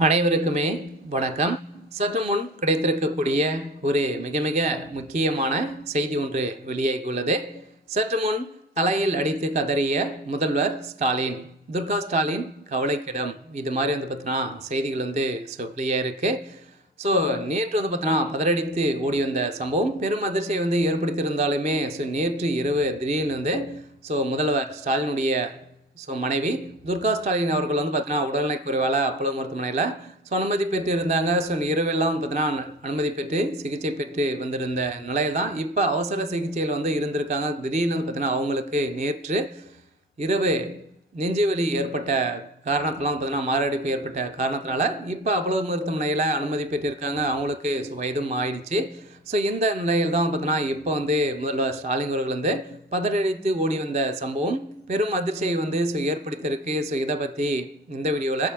அனைவருக்குமே வணக்கம். சற்று முன் கிடைத்திருக்கக்கூடிய ஒரு மிக மிக முக்கியமான செய்தி ஒன்று வெளியாகியுள்ளது. சற்று முன் தலையில் அடித்து கதறிய முதல்வர் ஸ்டாலின், துர்கா ஸ்டாலின் கவலைக்கிடம். இது மாதிரி பார்த்தீங்கன்னா செய்திகள் வெளியாயிருக்கு. நேற்று பார்த்தீங்கன்னா பதறடித்து ஓடி வந்த சம்பவம் பெரும் அதிர்ச்சியை ஏற்படுத்தியிருந்தாலுமே நேற்று இரவு திடீர்னு முதல்வர் ஸ்டாலினுடைய மனைவி துர்கா ஸ்டாலின் அவர்கள் பார்த்தீங்கன்னா உடல்நிலை குறைவால் அப்போலோ மருத்துவமனையில் அனுமதி பெற்று இருந்தாங்க. இரவெல்லாம் பார்த்தீங்கன்னா அனுமதி பெற்று சிகிச்சை பெற்று வந்திருந்த நிலையில் தான் இப்போ அவசர சிகிச்சையில் இருந்திருக்காங்க. திடீர்னு பார்த்தீங்கன்னா அவங்களுக்கு நேற்று இரவு நெஞ்சுவலி ஏற்பட்ட காரணத்தெல்லாம் பார்த்தீங்கன்னா மாரடைப்பு ஏற்பட்ட காரணத்தினால இப்போ அப்போலோ மருத்துவமனையில் அனுமதி பெற்றிருக்காங்க. அவங்களுக்கு வயதும் ஆயிடுச்சு. இந்த நிலையில் தான் பார்த்தீங்கன்னா இப்போ முதல்வர் ஸ்டாலின் அவர்கள் பதறடித்து ஓடி வந்த சம்பவம் பெரும் அதிர்ச்சியை ஏற்படுத்தியிருக்கு. இதை பற்றி இந்த வீடியோவில்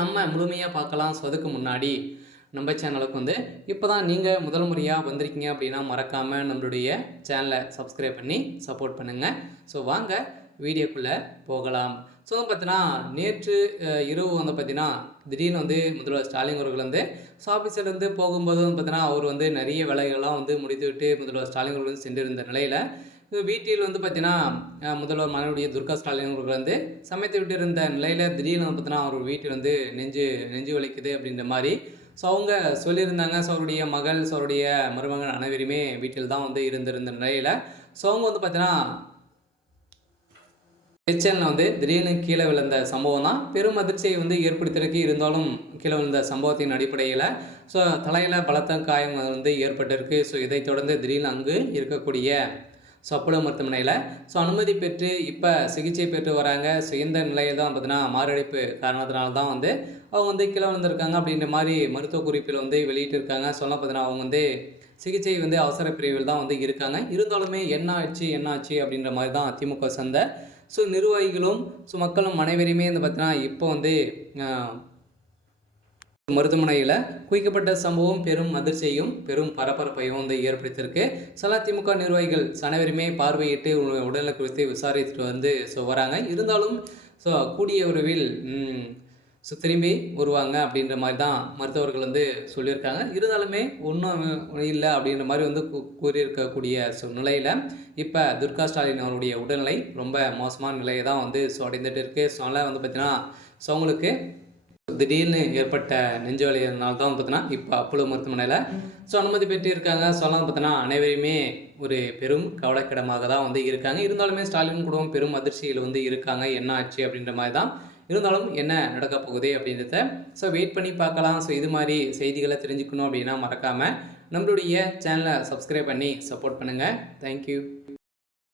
நம்ம முழுமையாக பார்க்கலாம். அதுக்கு முன்னாடி நம்ம சேனலுக்கு இப்போ தான் நீங்கள் முதல் முறையாக வந்திருக்கீங்க அப்படின்னா மறக்காமல் நம்மளுடைய சேனலை சப்ஸ்கிரைப் பண்ணி சப்போர்ட் பண்ணுங்கள். வாங்க வீடியோக்குள்ளே போகலாம். பார்த்தீங்கன்னா நேற்று இரவு பார்த்தீங்கன்னா திடீர்னு முதல்வர் ஸ்டாலின் அவர்கள் ஆஃபீஸிலேருந்து போகும்போது பார்த்தீங்கன்னா அவர் நிறைய வேலைகள்லாம் முடித்துவிட்டு முதல்வர் ஸ்டாலின் அவர்கள் சென்றிருந்த நிலையில் வீட்டில் பார்த்தீங்கன்னா முதல்வர் மனைவியுடைய துர்கா ஸ்டாலின் அவர்கள் சமைத்து விட்டு இருந்த நிலையில் திடீர்னு பார்த்தீங்கன்னா அவர் வீட்டில் நெஞ்சு வலிக்குது அப்படின்ற மாதிரி அவங்க சொல்லியிருந்தாங்க. அவருடைய மகள் அவருடைய மருமகன் அனைவருமே வீட்டில் தான் இருந்திருந்த நிலையில் அவங்க பார்த்தீங்கன்னா கிச்சனில் திடீர்னு கீழே விழுந்த சம்பவம் தான் பெரும் அதிர்ச்சியை ஏற்படுத்தியிருக்கு. இருந்தாலும் கீழே விழுந்த சம்பவத்தின் அடிப்படையில் தலையில் பலத்த காயம் ஏற்பட்டிருக்கு. இதைத் தொடர்ந்து திடீர்னு அங்கு இருக்கக்கூடிய அப்போலோ மருத்துவமனையில் அனுமதி பெற்று இப்போ சிகிச்சை பெற்று வராங்க. இந்த நிலையில் தான் பார்த்தீங்கன்னா மாரடைப்பு காரணத்தினால தான் அவங்க கீழே வந்திருக்காங்க அப்படின்ற மாதிரி மருத்துவ குறிப்பில் வெளியிட்டிருக்காங்க. பார்த்தீங்கன்னா அவங்க சிகிச்சை அவசர பிரிவில் தான் இருக்காங்க. இருந்தாலுமே என்ன ஆச்சு அப்படின்ற மாதிரி தான் அதிமுக சந்தை நிர்வாகிகளும் மக்களும் அனைவரையுமே பார்த்தீங்கன்னா இப்போ மருத்துவமனையில் குவிக்கப்பட்ட சம்பவம் பெரும் அதிர்ச்சியையும் பெரும் பரபரப்பையும் ஏற்படுத்தியிருக்கு. அதிமுக நிர்வாகிகள் அனைவருமே பார்வையிட்டு உடல்நல குறித்து விசாரித்துட்டு வராங்க. இருந்தாலும் கூடிய விரைவில் திரும்பி வருவாங்க அப்படின்ற மாதிரி தான் மருத்துவர்கள் சொல்லியிருக்காங்க. இருந்தாலுமே ஒன்றும் இல்லை அப்படின்ற மாதிரி கூறியிருக்கக்கூடிய நிலையில் இப்போ துர்கா ஸ்டாலின் அவருடைய உடல்நிலை ரொம்ப மோசமான நிலையை தான் அடைந்துட்டு இருக்கு. அதனால் பார்த்தீங்கன்னா அவங்களுக்கு திடீர்னு ஏற்பட்ட நெஞ்சு வலியினால தான் பார்த்தீங்கன்னா இப்போ அப்போலோ மருத்துவமனையில் அனுமதி பெற்றிருக்காங்க. பார்த்தீங்கன்னா அனைவருமே ஒரு பெரும் கவலைக்கிடமாக தான் இருக்காங்க. இருந்தாலுமே ஸ்டாலின் குடும்பம் பெரும் அதிர்ச்சியில் இருக்காங்க. என்ன ஆச்சு அப்படின்ற மாதிரி தான். இருந்தாலும் என்ன நடக்க போகுது அப்படின்றத வெயிட் பண்ணி பார்க்கலாம். இது மாதிரி செய்திகளை தெரிஞ்சுக்கணும் அப்படின்னா மறக்காமல் நம்மளுடைய சேனலை சப்ஸ்கிரைப் பண்ணி சப்போர்ட் பண்ணுங்கள். தேங்க்யூ.